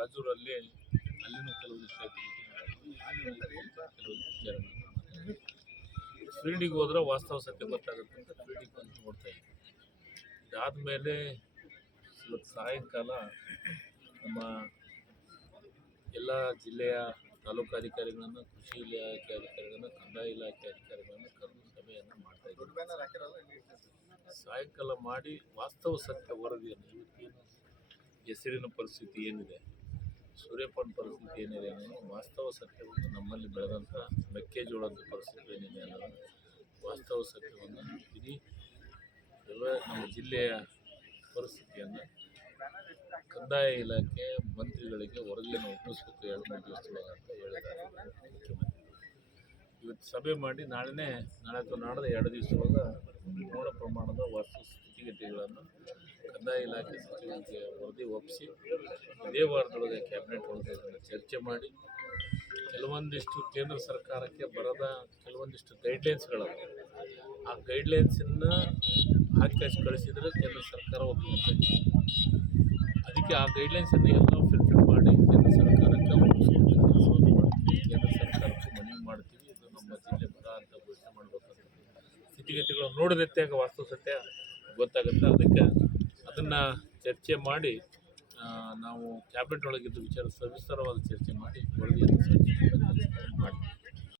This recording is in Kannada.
ರಾಜೂರಲ್ಲಿ ಅಲ್ಲಿನೂ ಕೆಲವೊಂದಿಷ್ಟು ಕೆಲವೊಂದು ವಿಚಾರಗಳನ್ನು ಫೀಲ್ಡಿಗೆ ಹೋದ್ರೆ ವಾಸ್ತವ ಸತ್ಯ ಗೊತ್ತಾಗುತ್ತೆ ಅಂತ ಫೀಲ್ಡಿಗೆ ಬಂದು ನೋಡ್ತಾ ಇದ್ದೀವಿ. ಇದಾದಮೇಲೆ ಇವತ್ತು ಸಾಯಂಕಾಲ ನಮ್ಮ ಎಲ್ಲ ಜಿಲ್ಲೆಯ ತಾಲೂಕು ಅಧಿಕಾರಿಗಳನ್ನು, ಕೃಷಿ ಇಲಾಖೆ ಅಧಿಕಾರಿಗಳನ್ನು, ಕಂದಾಯ ಇಲಾಖೆ ಅಧಿಕಾರಿಗಳನ್ನು ಕರೆದು ಸಭೆಯನ್ನು ಮಾಡ್ತಾ ಇದ್ದೀವಿ. ಸಾಯಂಕಾಲ ಮಾಡಿ ವಾಸ್ತವ ಸತ್ಯ ವರದಿಯನ್ನು, ಇವತ್ತೇನು ಹೆಸರಿನ ಪರಿಸ್ಥಿತಿ ಏನಿದೆ, ಸೂರ್ಯಪಾನ ಪರಿಸ್ಥಿತಿ ಏನಿದೆ ಅನ್ನೋದು ವಾಸ್ತವ ಸತ್ಯವನ್ನು, ನಮ್ಮಲ್ಲಿ ಬೆಳೆದಂಥ ಮೆಕ್ಕೆಜೋಳದ ಪರಿಸ್ಥಿತಿ ಏನಿದೆ ಅನ್ನೋದು ವಾಸ್ತವ ಸತ್ಯವನ್ನು, ಇಡೀ ಎಲ್ಲ ನಮ್ಮ ಜಿಲ್ಲೆಯ ಪರಿಸ್ಥಿತಿಯನ್ನು ಕಂದಾಯ ಇಲಾಖೆ ಮಂತ್ರಿಗಳಿಗೆ ವರದಿಯನ್ನು ಒಪ್ಪಿಸಬೇಕು 2-3 ದಿವಸದೊಳಗೆ ಅಂತ ಹೇಳಿದ್ದಾರೆ ಮುಖ್ಯಮಂತ್ರಿ. ಇವತ್ತು ಸಭೆ ಮಾಡಿ ನಾಳೆ ಅಥವಾ ನಾಡ್ದು 2 ದಿವಸದೊಳಗೆ ಪೂರ್ಣ ಪ್ರಮಾಣದ ವಸ್ತು ಸ್ಥಿತಿಗತಿಗಳನ್ನು ಕಂದಾಯ ಇಲಾಖೆ ಸಚಿವರಿಗೆ ವರದಿ ಒಪ್ಪಿಸಿ ಇದೇ ವಾರದೊಳಗೆ ಕ್ಯಾಬಿನೆಟ್ ಒಳಗೆ ಚರ್ಚೆ ಮಾಡಿ ಕೆಲವೊಂದಿಷ್ಟು ಕೇಂದ್ರ ಸರ್ಕಾರಕ್ಕೆ ಬರದ ಕೆಲವೊಂದಿಷ್ಟು ಗೈಡ್ಲೈನ್ಸ್ಗಳವೆ. ಆ ಗೈಡ್ಲೈನ್ಸನ್ನು ಹಾಕಿ ಕಳಿಸಿದರೆ ಕೇಂದ್ರ ಸರ್ಕಾರ ಒಪ್ಪಿಸುತ್ತೆ. ಅದಕ್ಕೆ ಆ ಗೈಡ್ಲೈನ್ಸನ್ನು ಎಲ್ಲ ಫಿಲ್ಫಿಲ್ ಮಾಡಿ ಕೇಂದ್ರ ಸರ್ಕಾರಕ್ಕೆ ಒಪ್ಪಿಸುವಂಥ ಕೆಲಸವನ್ನು ಮಾಡ್ತೀವಿ. ಕೇಂದ್ರ ಸರ್ಕಾರಕ್ಕೂ ಮನವಿ ಮಾಡ್ತೀವಿ. ಇದು ನಮ್ಮ ಜಿಲ್ಲೆ ಬರ ಅಂತ ಘೋಷಣೆ ಮಾಡಬೇಕಾಗುತ್ತೆ. ಸ್ಥಿತಿಗತಿಗಳನ್ನು ನೋಡಿದತ್ತಾಗ ವಾಸ್ತವ ಸತ್ಯ ಗೊತ್ತಾಗುತ್ತೆ. ಅದಕ್ಕೆ ಅದನ್ನು ಚರ್ಚೆ ಮಾಡಿ ನಾವು ಕ್ಯಾಬಿನೆಟ್ ಒಳಗಿದ್ದು ವಿಚಾರ ಸವಿಸ್ತಾರವಾದ ಚರ್ಚೆ ಮಾಡಿ ವರದಿಯನ್ನು ಮಾಡ್ತೀವಿ.